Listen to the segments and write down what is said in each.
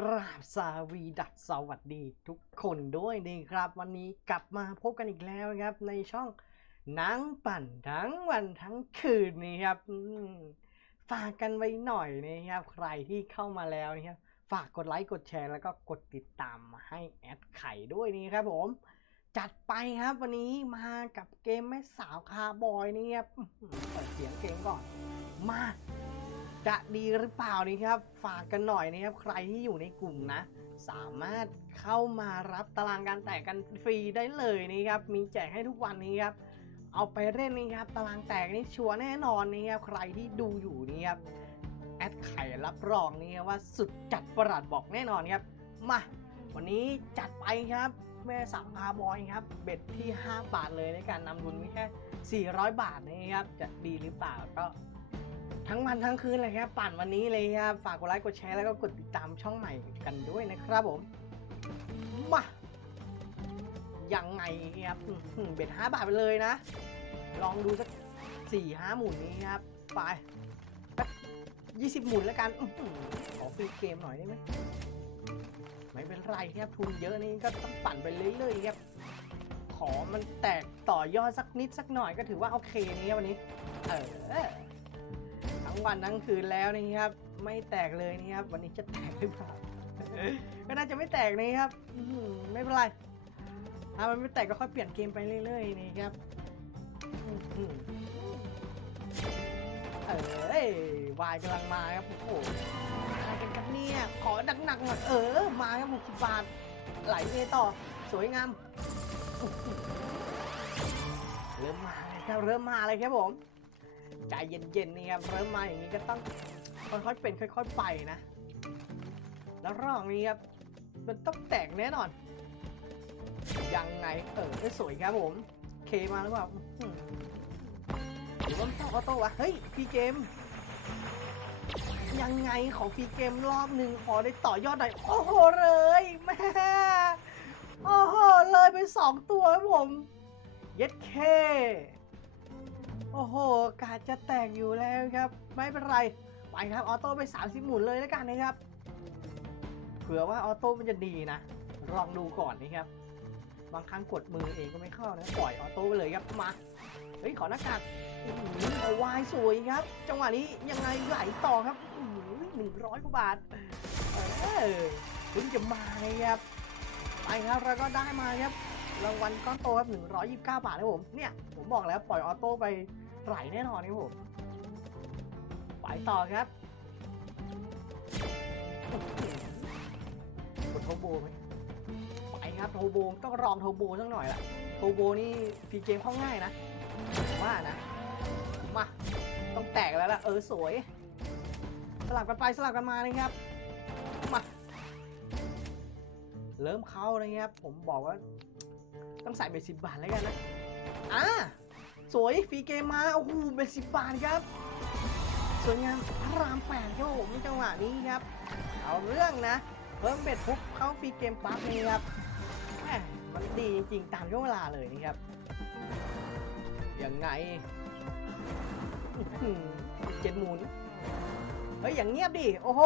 กราบสวีดัดสวัสดีทุกคนด้วยนี่ครับ วันนี้กลับมาพบกันอีกแล้วครับ ในช่องหนังปั่นทั้งวันทั้งคืนนี่ครับฝากกันไว้หน่อยนะครับ ใครที่เข้ามาแล้วนะครับฝากกดไลค์กดแชร์แล้วก็กดติดตามให้แอดไข่ด้วยนี่ครับผมจัดไปครับวันนี้มากับเกมแม่สาวคาบอยนี่ครับเปิดเสียงเกมก่อน มา จะดีหรือเปล่านี่ครับ ฝากกันหน่อยนะครับ ใครที่อยู่ในกลุ่มนะ สามารถเข้ามารับตารางการแตกกันฟรีได้เลยนี่ครับ มีแจกให้ทุกวันนี้ครับ เอาไปเล่นนี่ครับ ตารางแตกนี่ชัวร์แน่นอนนี่ครับ ใครที่ดูอยู่นี่ครับ แอดไข่รับรองนี่ครับว่าสุดจัดประหลาดบอกแน่นอนครับ มา วันนี้จัดไปครับแม่สามพาบอยครับ เบ็ดที่ 5 บาทเลยในการนำทุนมีแค่ 400 บาทนะครับ จะดีหรือเปล่าก็ ทั้งวันทั้งคืนเลยครับปั่นวันนี้เลยครับฝากกดไลค์กดแชร์แล้วก็กดติดตามช่องใหม่กันด้วยนะครับผมมายังไงครับเบ็ดห้าบาทไปเลยนะ ลองดูสักสี่ห้าหมุนนี้ครับ ไปยี่สิบหมุนแล้วกันขอฟรีเกมหน่อยได้ไหมไม่เป็นไรครับทุนเยอะนี่ก็ต้องปั่นไปเรื่อยๆครับขอมันแตกต่อยอดสักนิดสักหน่อยก็ถือว่าโอเคนี้วันนี้ เออ งวันทั้งคืนแล้วนี่ครับ ไม่แตกเลยนี่ครับ วันนี้จะแตกหรือเปล่าก็น่าจะไม่แตกนี่ครับไม่เป็นไรถ้ามันไม่แตกก็ค่อยเปลี่ยนเกมไปเรื่อยๆนี่ครับอื้ออเอ้วายกำลังมาครับโอ้โหอะไรกันครับเนี่ยขอหนักๆหน่อยเออ มาครับหกสิบบาทไหลเอต่อ สวยงาม เริ่มมาเลยครับเริ่มมาเลยครับผม ใจเย็นๆนี่ครับเริ่มมาอย่างนี้ก็ต้องค่อยๆเป็นค่อยๆไปนะ แล้วรอบนี้ครับมันต้องแตกแน่นอน ยังไงเออสวยครับผม เคมาหรือเปล่าหรือว่ามันต้องออโต้วะเฮ้ยฟีเกม ยังไงขอฟรีเกมรอบหนึ่งขอได้ต่อยอดหน่อยโอ้โหเลยแม่โอ้โหเลยไปสองตัวครับผม เย็ดเค โอ้โหกาดจะแตกอยู่แล้วครับ ไม่เป็นไรไปครับออโต้ไป 30 หมุนเลยแล้วกันนะครับ เผื่อว่าออโต้มันจะดีนะ ลองดูก่อนนะครับ บางครั้งกดมือเองก็ไม่เข้านะ ปล่อยออโต้ไปเลยครับ มา เฮ้ย ขอหน้ากากอื้อหือเอาวายสวยครับ จังหวะนี้ยังไงไหลต่อครับหนึ่งร้อยกว่าบาท เออถึงจะมาเลยครับ ไปครับแล้วก็ได้มาครับรางวัลก้อนโตครับ129 บาทนะผม เนี่ย ผมบอกแล้วปล่อยออโต้ไป ไหลแน่นอนครับผมไปต่อครับกดโทโบไหมไปครับโทโบต้องลองโทโบสักหน่อยละโทโบนี่ฟีเกมเข้าง่ายนะมว่านะมาต้องแตกแล้วล่ะเออสวย สลับกันไปสลับกันมานะครับมาเริ่มเข้าเลยครับผมบอกว่า ต้องใส่เบสิบบาทแล้วกันนะอ่า สวยฟรีเกมมาโอ้โหเบสิบบาทครับสวยงามพระรามแปดครับผมจังหวะนี้ครับ เอาเรื่องนะ เพิ่มเบ็ดปุ๊บเข้าฟรีเกมปั๊บนี่ครับแหมมันดีจริงๆ ตามช่วงเวลาเลยนี่ครับยังไงเจ็ดหมุนเฮ้ยอย่างเงียบดิ โอ้โห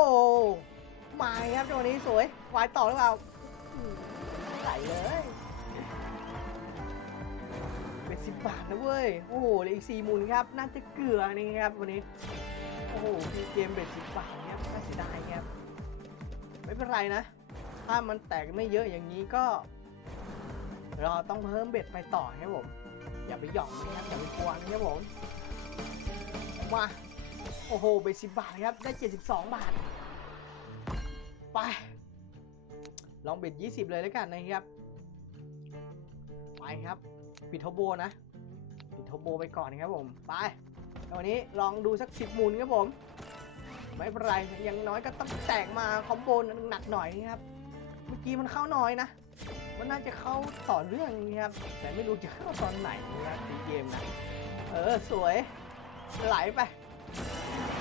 มาครับจังหวะนี้สวย วายต่อหรือเปล่าไหลเลย สิบบาทนะเว้ย โอ้โหเหลืออีกสี่หมุนครับ น่าจะเกลือนี่ครับวันนี้ โอ้โหมีเกมเบ็ดสิบบาทเนี่ยน่าเสียดายครับ ไม่เป็นไรนะ ถ้ามันแตกไม่เยอะอย่างนี้ก็ เราต้องเพิ่มเบ็ดไปต่อครับผม อย่าไปหย่องนะครับ อย่าไปกวนนะครับผม มา โอ้โห เบ็ดสิบบาทครับ ได้เจ็ดสิบสองบาท ไป ลองเบ็ดยี่สิบเลยแล้วกันนะครับ ไปครับ ปิดทอโบนะ ปิดทอโบไปก่อนครับผม ไปวันนี้ลองดูสักสิบหมุนครับผม ไม่เป็นไรยังน้อยก็ต้องแตกมาคอมโบหนักหน่อยนะครับ เมื่อกี้มันเข้าน้อยนะ มันน่าจะเข้าต่อเรื่องนะครับ แต่ไม่รู้จะเข้าตอนไหนนะครับในเกมนะ เออสวย ไหลไป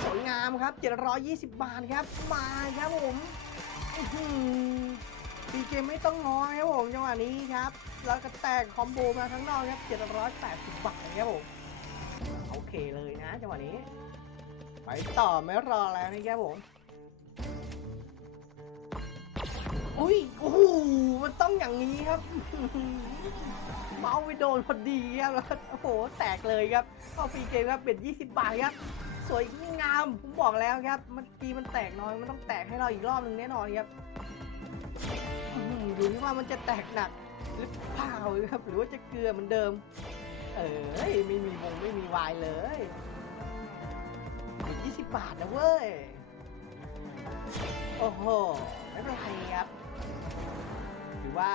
สวยงามครับ 720 บาทครับ มาครับผมอื้อหือปีเกมไม่ต้องงอครับผมจังหวะนี้ครับ แล้วก็แตกคอมโบมาข้งนอกครับ780 บาทครับผมโอเคเลยนะจังหวะนี้ ไปต่อไม่รอแล้วนี่ครับผมอุ้ยโอ้โหมันต้องอย่างนี้ครับเมาส์ไปโดนพอดีครับแล้วก็โอ้โหแตกเลยครับเข้าฟรีเกมครับเป็น 20 บาทครับสวยงามผมบอกแล้วครับเมื่อกี้มันแตกน้อยมันต้องแตกให้เราอีกรอบหนึ่งแน่นอนครับอื้อหือดูที่ว่ามันจะแตกหนัก หรือเปล่าครับหรือว่าจะเกลือเหมือนเดิม เอ้ยไม่มีวงไม่มีวายเลยเป็น20 บาทนะเว้ย โอ้โห ไม่เป็นไรครับถือว่า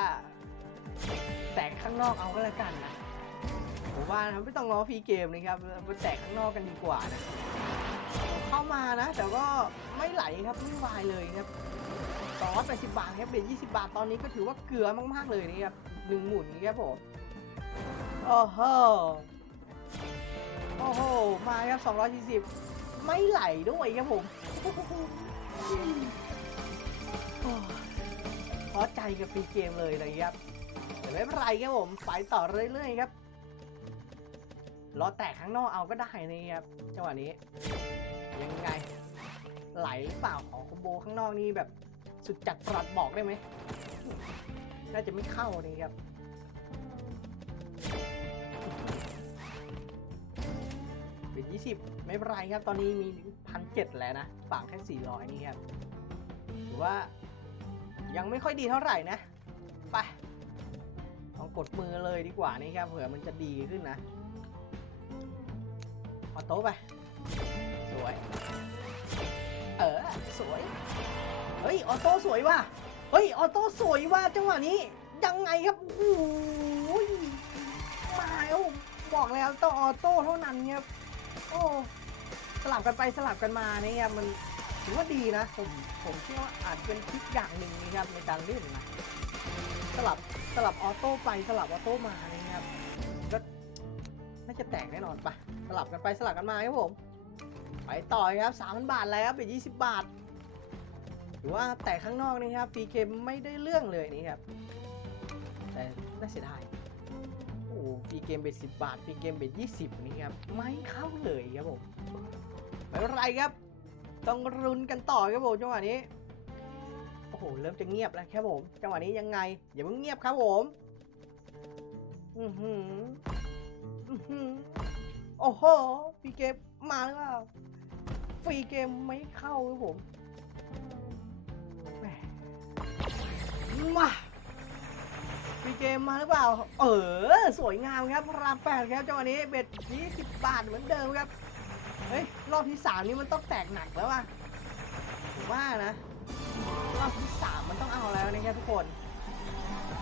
แตกข้างนอกเอาก็แล้วกันนะผมว่านะไม่ต้องรอฟรีเกมนะครับไปแตกข้างนอกกันดีกว่านะ เข้ามานะ แต่ก็ไม่ไหลครับไม่วายเลยครับสองร้อยแปดสิบบาทครับเบ็ดยี่สิบาทตอนนี้ก็ถือว่าเกลือมาก ๆ เลยนะครับ หนึ่งหมุนครับผมโอ้โหโอ้โห มาครับสองร้อยสี่สิบไม่ไหลด้วยครับผมพอใจกับฟรีเกมเลยนะครับแต่ไม่เป็นไรครับผม ไปต่อเรื่อยๆครับรอแตกข้างนอกเอาก็ได้นะครับ จังหวะนี้ ยังไง ไหลหรือเปล่าของคอมโบข้างนอกนี่แบบ สุดจัดปรัดบอกได้ไหม น่าจะไม่เข้านี่ครับเป็น20ไม่เป็นไรครับ ตอนนี้มีพันเจ็ดแล้วนะฝากแค่400นี่ครับถือว่ายังไม่ค่อยดีเท่าไหร่นะ ไปลองกดมือเลยดีกว่านี่ครับเผื่อมันจะดีขึ้นนะออโต้ไป สวย เออ สวย เฮ้ย ออโต้สวยว่ะ เฮ้ย ออโต้สวยว่ะจังหวะนี้ ยังไงครับโอ้โหมาแล้วบอกแล้วต้องออโต้เท่านั้นครับโอ้สลับกันไปสลับกันมาเนี่ครับมันถือว่าดีนะ ผมผมเชื่อว่าอาจเป็นทริคอย่างหนึ่งนะครับในการเล่นนะสลับสลับออโต้ไปสลับออโต้มาเนะครับก็น่าจะแตกแน่นอนปะสลับกันไปสลับกันมาครับผม ไปต่อครับสามพันบาทแล้วเป็นยี่สิบบาท รือว่าแตกข้างนอกนี่ครับฟรีเกมไม่ได้เรื่องเลยนี่ครับ แต่น่าเสียดายโอ้ฟรีเกมเบ็ดสิบบาทฟรีเกมเบ็ดยี่สิบนี่ครับไม่เข้าเลยครับผมไม่เป็นไรครับ ต้องรุนกันต่อครับผมจังหวะนี้โอ้โหเริ่มจะเงียบแล้วครับผมจังหวะนี้ยังไงอย่าเพิ่งเงียบครับผมอือหืออือหือโอ้โหฟรีเกมมาหรือเปล่าฟรีเกมไม่เข้าครับผม มาฟรีเกมมาหรือเปล่า เออ สวยงามครับรามแปดครับจังหวะนี้เบ็ด20 บาทเหมือนเดิมครับ เฮ้ย รอบที่สามนี้มันต้องแตกหนักแล้วว่ะผมว่านะ รอบที่สามมันต้องเอาแล้วนะครับทุกคน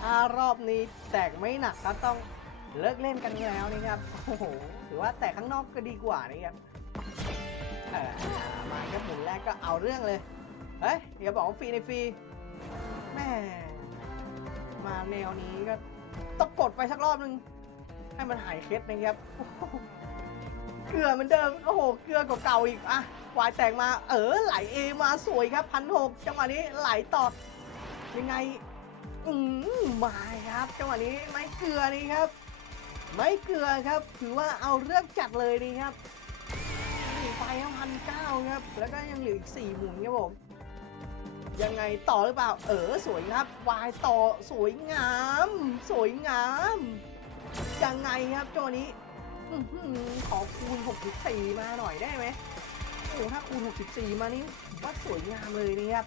ถ้ารอบนี้แตกไม่หนักก็ต้องเลิกเล่นกันแล้วนะครับ โอ้โห ถือว่าแตกข้างนอกก็ดีกว่านะครับเออมาแค่หมุนแรกก็เอาเรื่องเลย เฮ้ยอย่าบอกว่าฟรีในฟรีแม่ มาแนวนี้ก็ต้องกดไปสักรอบนึง ให้มันหายเคล็ดนะครับเกลือเหมือนเดิมโอ้โหเกลือกว่าเก่าอีกอะวายแตกมาเออไหลเอมาสวยครับพันหกจังหวะนี้ไหลต่อยังไงอืมมาครับจังหวะนี้ไม่เกลือนี่ครับ ไม่เกลือครับ ถือว่าเอาเรื่องจัดเลยนี่ครับหนีไปพันเก้าครับ แล้วก็ยังเหลืออีกสี่หมุนครับผม ยังไงต่อหรือเปล่า เออสวยครับวายต่อสวยงาม สวยงาม ยังไงครับจังหวะนี้อื้อหือขอคูณ 64 มาหน่อยได้ไหมโอ้โหถ้าคูณ 64 มานี่ว่าสวยงามเลยนะครับ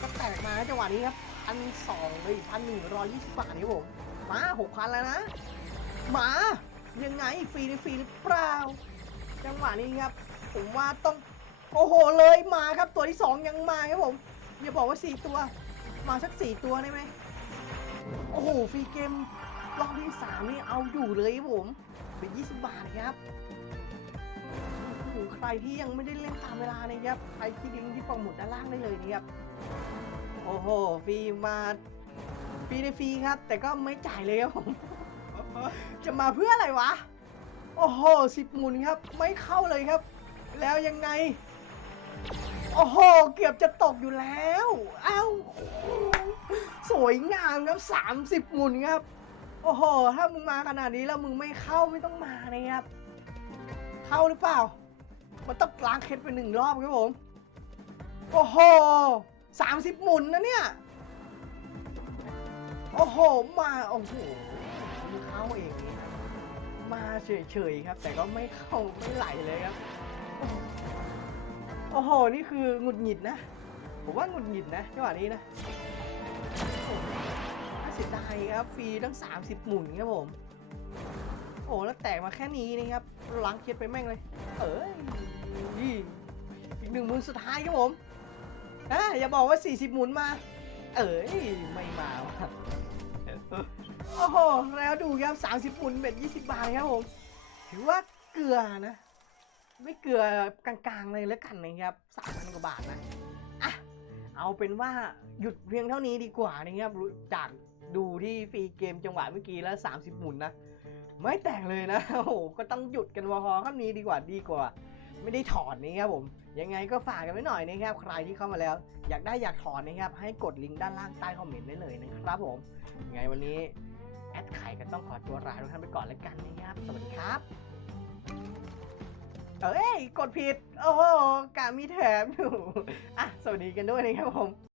ก็แตกมาจังหวะนี้ครับพันสองเลยพันหนึ่งร้อยยี่สิบบาทนี่ผมมาหกพันแล้วนะ มา ยังไงฟรีในฟรีหรือเปล่า จังหวะนี้ครับ ผมว่าต้อง โอ้โหเลยมาครับตัวที่สองยังมาครับผมอย่าบอกว่าสี่ตัว มาสักสี่ตัวได้ไหมโอ้โหฟรีเกมรอบที่สามนี่เอาอยู่เลยครับผมเป็น 20 บาทครับโอ้โหใครที่ยังไม่ได้เล่นตามเวลานะครับใครที่ลิงก์ที่โปรโมทด้านล่างได้เลยนะครับโอ้โหฟรีมาฟรีในฟรีครับ แต่ก็ไม่จ่ายเลยครับผมจะมาเพื่ออะไรวะ โอ้โหสิบหมุนครับ ไม่เข้าเลยครับ แล้วยังไง โอ้โห เกือบจะตกอยู่แล้ว เอ้า สวยงามครับสามสิบหมุนครับ โอ้โห ถ้ามึงมาขนาดนี้แล้วมึงไม่เข้าไม่ต้องมานะครับ เข้าหรือเปล่า มันต้องล้างเคล็ดไปหนึ่งรอบครับผม โอ้โหสามสิบหมุนนะเนี่ย โอ้โห มา โอ้โหมเข้าเองนี่มาเฉยๆครับ แต่ก็ไม่เข้าไม่ไหลเลยครับ โอ้โห นี่คือหงุดหงิดนะ ผมว่าหงุดหงิดนะจังหวะนี้นะน่าเสียดายครับ ฟรีตั้ง 30 หมุนครับผม โอ้แล้วแตกมาแค่นี้นะครับล้างเคสไปแม่งเลย เอ้ยอีกหนึ่งหมุนสุดท้ายครับผมอะอย่าบอกว่า 40 หมุนมา เอ้ย ไม่มาว่ะโอ้โห แล้วดูครับ 30 หมุนเป็น20 บาทครับผม ถือว่าเกลือนะ ไม่เกลือกลางๆเลยแล้วกันนะครับ3,000กว่าบาทนะอะเอาเป็นว่าหยุดเพียงเท่านี้ดีกว่านะครับจากดูที่ฟรีเกมจังหวะเมื่อกี้แล้ว 30 หมุนนะ ไม่แต่งเลยนะโอ้โหก็ต้องหยุดกันพอๆเท่านี้ดีกว่าดีกว่า ไม่ได้ถอนนี่ครับผม ยังไงก็ฝากกันไว้หน่อยนะครับ ใครที่เข้ามาแล้ว อยากได้อยากถอนนะครับ ให้กดลิงก์ด้านล่างใต้คอมเมนต์ได้เลยนะครับผม ยังไงวันนี้แอดไข่ก็ต้องขอตัวลาทุกท่านไปก่อนแล้วกันนะครับ สวัสดีครับ เอ้ย กดผิด โอ้โหกามีแถมอยู่ อะ สวัสดีกันด้วยนะครับผม